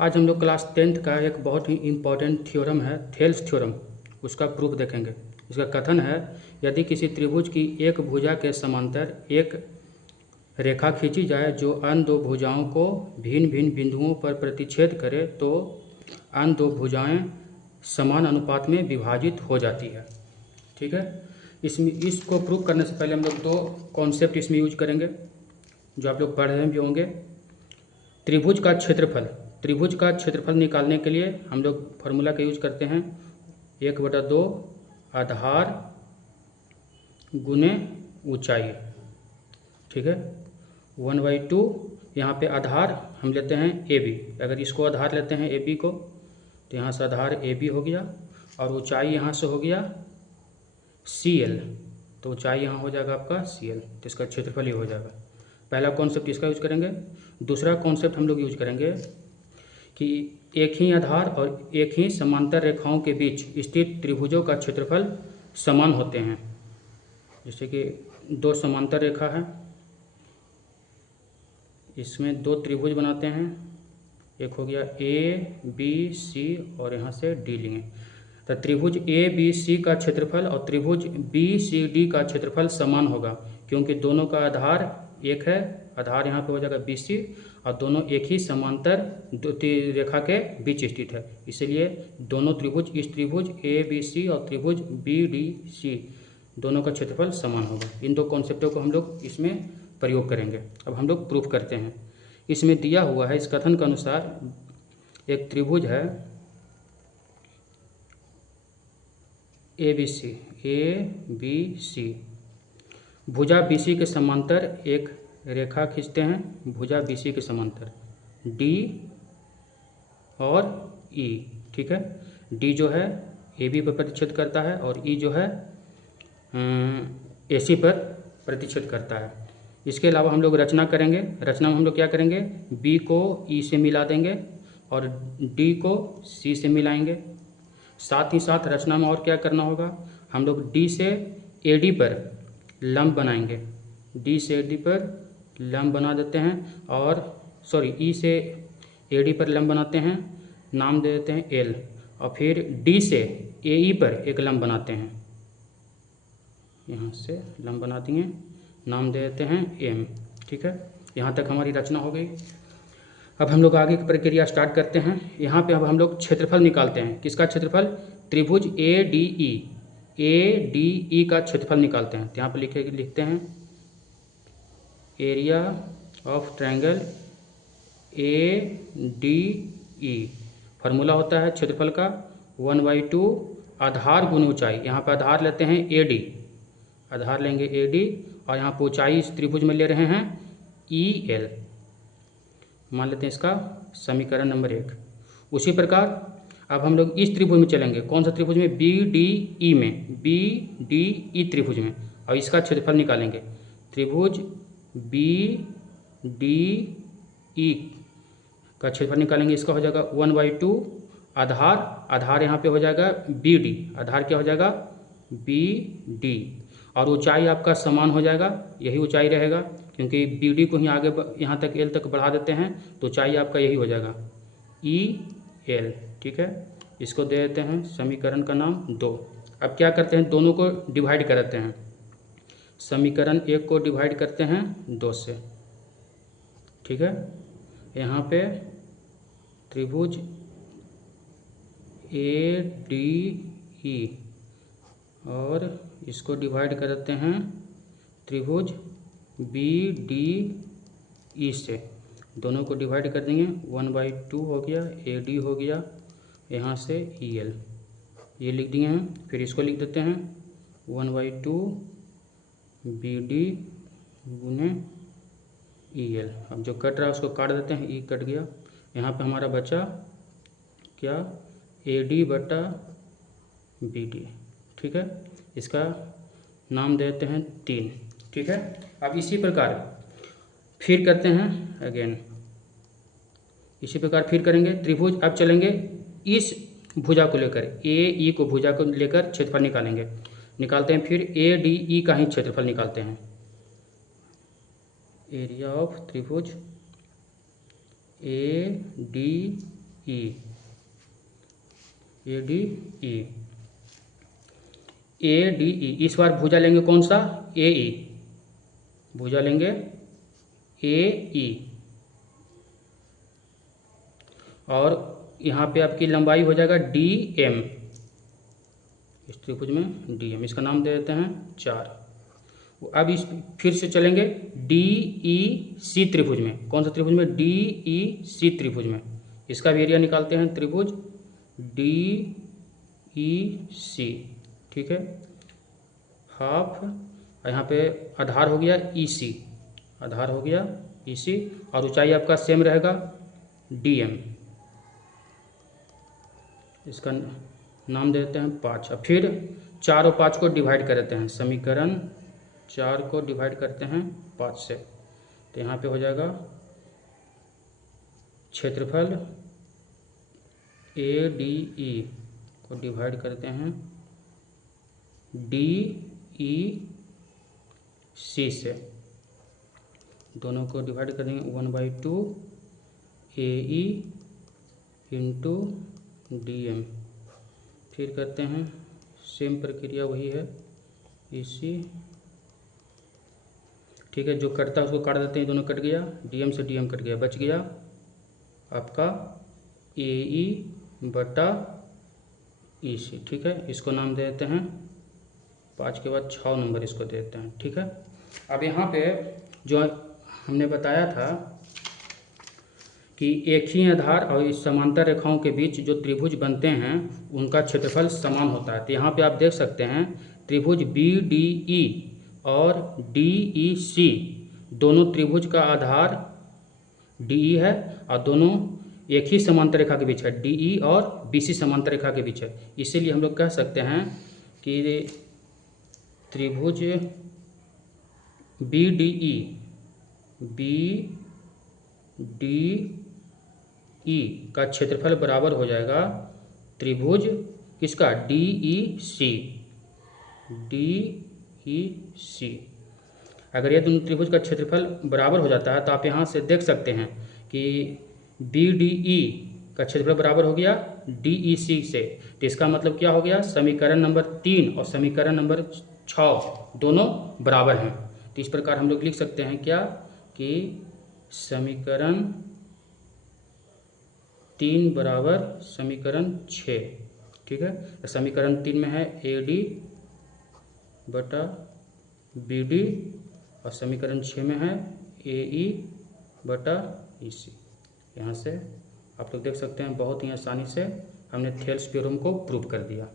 आज हम लोग क्लास 10th का एक बहुत ही इम्पॉर्टेंट थ्योरम है थेल्स थ्योरम, उसका प्रूफ देखेंगे। इसका कथन है, यदि किसी त्रिभुज की एक भुजा के समांतर एक रेखा खींची जाए जो अन्य दो भुजाओं को भिन्न भिन्न बिंदुओं पर प्रतिच्छेद करे तो अन्य दो भुजाएं समान अनुपात में विभाजित हो जाती है। ठीक है, इसमें इसको प्रूफ करने से पहले हम लोग दो कॉन्सेप्ट इसमें यूज करेंगे जो आप लोग पढ़ रहे भी होंगे। त्रिभुज का क्षेत्रफल निकालने के लिए हम लोग फार्मूला का यूज करते हैं 1/2 आधार गुने ऊंचाई। ठीक है, 1/2 यहाँ पे आधार हम लेते हैं AB। अगर इसको आधार लेते हैं AB को तो यहाँ से आधार AB हो गया और ऊंचाई यहाँ से हो गया CL, तो ऊंचाई यहाँ हो जाएगा आपका CL, तो इसका क्षेत्रफल ही हो जाएगा। पहला कॉन्सेप्ट इसका यूज करेंगे। दूसरा कॉन्सेप्ट हम लोग यूज करेंगे कि एक ही आधार और एक ही समांतर रेखाओं के बीच स्थित त्रिभुजों का क्षेत्रफल समान होते हैं। जैसे कि दो समांतर रेखा है, इसमें दो त्रिभुज बनाते हैं, एक हो गया ABC और यहाँ से D लेंगे, तो त्रिभुज ABC का क्षेत्रफल और त्रिभुज BCD का क्षेत्रफल समान होगा क्योंकि दोनों का आधार एक है। आधार यहाँ पे हो जाएगा BC और दोनों एक ही समांतर रेखा के बीच स्थित है, इसलिए दोनों त्रिभुज इस त्रिभुज ABC और त्रिभुज BDC दोनों का क्षेत्रफल समान होगा। इन दो कॉन्सेप्टों को हम लोग इसमें प्रयोग करेंगे। अब हम लोग प्रूफ करते हैं। इसमें दिया हुआ है, इस कथन के अनुसार एक त्रिभुज है ABC, भुजा BC के समांतर एक रेखा खींचते हैं, भुजा BC के समांतर D और E। ठीक है, D जो है AB पर प्रतिच्छेद करता है और E जो है AC पर प्रतिच्छेद करता है। इसके अलावा हम लोग रचना करेंगे। रचना में हम लोग क्या करेंगे, B को E से मिला देंगे और D को C से मिलाएंगे। साथ ही साथ रचना में और क्या करना होगा, हम लोग D से AD पर लंब बनाएंगे, D से AD पर लंब बना देते हैं और E से AD पर लंब बनाते हैं, नाम दे देते हैं L, और फिर D से AE पर एक लंब बनाते हैं, यहाँ से लंब बना दिए, नाम दे देते हैं M। ठीक है, यहाँ तक हमारी रचना हो गई। अब हम लोग आगे की प्रक्रिया स्टार्ट करते हैं। यहाँ पे अब हम लोग क्षेत्रफल निकालते हैं। किसका क्षेत्रफल, त्रिभुज ADE का क्षेत्रफल निकालते हैं। तो यहाँ पर लिखते हैं area of triangle ADE। Formula होता है क्षेत्रफल का 1/2 आधार गुने ऊंचाई। यहाँ पर आधार लेते हैं AD, आधार लेंगे AD और यहाँ पर ऊंचाई इस त्रिभुज में ले रहे हैं EL, मान लेते हैं इसका समीकरण नंबर 1। उसी प्रकार अब हम लोग इस त्रिभुज में चलेंगे। कौन सा त्रिभुज में, BDE में, BDE त्रिभुज में, और इसका क्षेत्रफल निकालेंगे। त्रिभुज BDE का क्षेत्रफल निकालेंगे, इसका हो जाएगा 1/2 आधार यहाँ पे हो जाएगा BD, आधार क्या हो जाएगा BD, और ऊंचाई आपका समान हो जाएगा, यही ऊंचाई रहेगा क्योंकि BD को ही आगे यहाँ तक L तक बढ़ा देते हैं तो ऊंचाई आपका यही हो जाएगा EL। ठीक है, इसको दे देते हैं समीकरण का नाम 2। अब क्या करते हैं, दोनों को डिवाइड कर देते हैं। समीकरण 1 को डिवाइड करते हैं 2 से। ठीक है, यहाँ पे त्रिभुज ADE और इसको डिवाइड कर देते हैं त्रिभुज BDE से। दोनों को डिवाइड कर देंगे, 1/2 हो गया, AD हो गया, यहाँ से EL, ये लिख दिए हैं। फिर इसको लिख देते हैं 1/2 BD गुने EL। अब जो कट रहा है उसको काट देते हैं, E कट गया। यहाँ पे हमारा बचा क्या, AD/BD। ठीक है, इसका नाम देते हैं 3। ठीक है, अब इसी प्रकार फिर करते हैं अगेन, इसी प्रकार फिर करेंगे त्रिभुज। अब चलेंगे इस भुजा को लेकर, AE को भुजा को लेकर क्षेत्रफल निकालते हैं। फिर ADE का ही क्षेत्रफल निकालते हैं। एरिया ऑफ त्रिभुज ADE E, A D E, A D E. इस बार भुजा लेंगे कौन सा, ए ई, भुजा लेंगे ए ई, और यहाँ पे आपकी लंबाई हो जाएगा डी एम, इस त्रिभुज में डी एम, इसका नाम दे देते हैं 4। अब इस फिर से चलेंगे डी ई सी त्रिभुज में, कौन सा त्रिभुज में, डी ई सी त्रिभुज में, इसका भी एरिया निकालते हैं, त्रिभुज डी ई सी, ठीक है, हाफ, यहाँ पे आधार हो गया ई सी, आधार हो गया ई सी, और ऊंचाई आपका सेम रहेगा डी एम, इसका नाम दे देते हैं 5। अब फिर 4 और 5 को डिवाइड कर देते हैं, समीकरण 4 को डिवाइड करते हैं 5 से, तो यहाँ पे हो जाएगा क्षेत्रफल ए डी ई को डिवाइड करते हैं डी ई सी से, दोनों को डिवाइड कर देंगे 1/2 ए ई इंटू डी एम, फिर करते हैं सेम प्रक्रिया वही है ई सी, ठीक है, जो कटता है उसको काट देते हैं, दोनों कट गया, डी एम से डी एम कट गया, बच गया आपका ए ई बटा ई सी, ठीक है, इसको नाम दे देते हैं 5 के बाद 6 नंबर इसको दे देते हैं, ठीक है। अब यहाँ पे जो हमने बताया था कि एक ही आधार और इस समांतर रेखाओं के बीच जो त्रिभुज बनते हैं उनका क्षेत्रफल समान होता है, तो यहाँ पे आप देख सकते हैं त्रिभुज बी डी ई और डी ई सी, दोनों त्रिभुज का आधार डी ई है और दोनों एक ही समांतर रेखा के बीच है, डी ई और बी सी समांतर रेखा के बीच है, इसीलिए हम लोग कह सकते हैं कि त्रिभुज B D E, B D E का क्षेत्रफल बराबर हो जाएगा त्रिभुज किसका, डी ई सी, डी ई सी। अगर ये दोनों त्रिभुज का क्षेत्रफल बराबर हो जाता है तो आप यहाँ से देख सकते हैं कि बी डी ई का क्षेत्रफल बराबर हो गया डी ई सी से, तो इसका मतलब क्या हो गया, समीकरण नंबर 3 और समीकरण नंबर 6 दोनों बराबर हैं, तो इस प्रकार हम लोग लिख सकते हैं क्या कि समीकरण 3 बराबर समीकरण 6, ठीक है, तो समीकरण 3 में है ए डी बटा बी डी और समीकरण 6 में है ए ई बटा ई सी। यहाँ से आप लोग देख सकते हैं बहुत ही आसानी से हमने थेल्स थ्योरम को प्रूव कर दिया।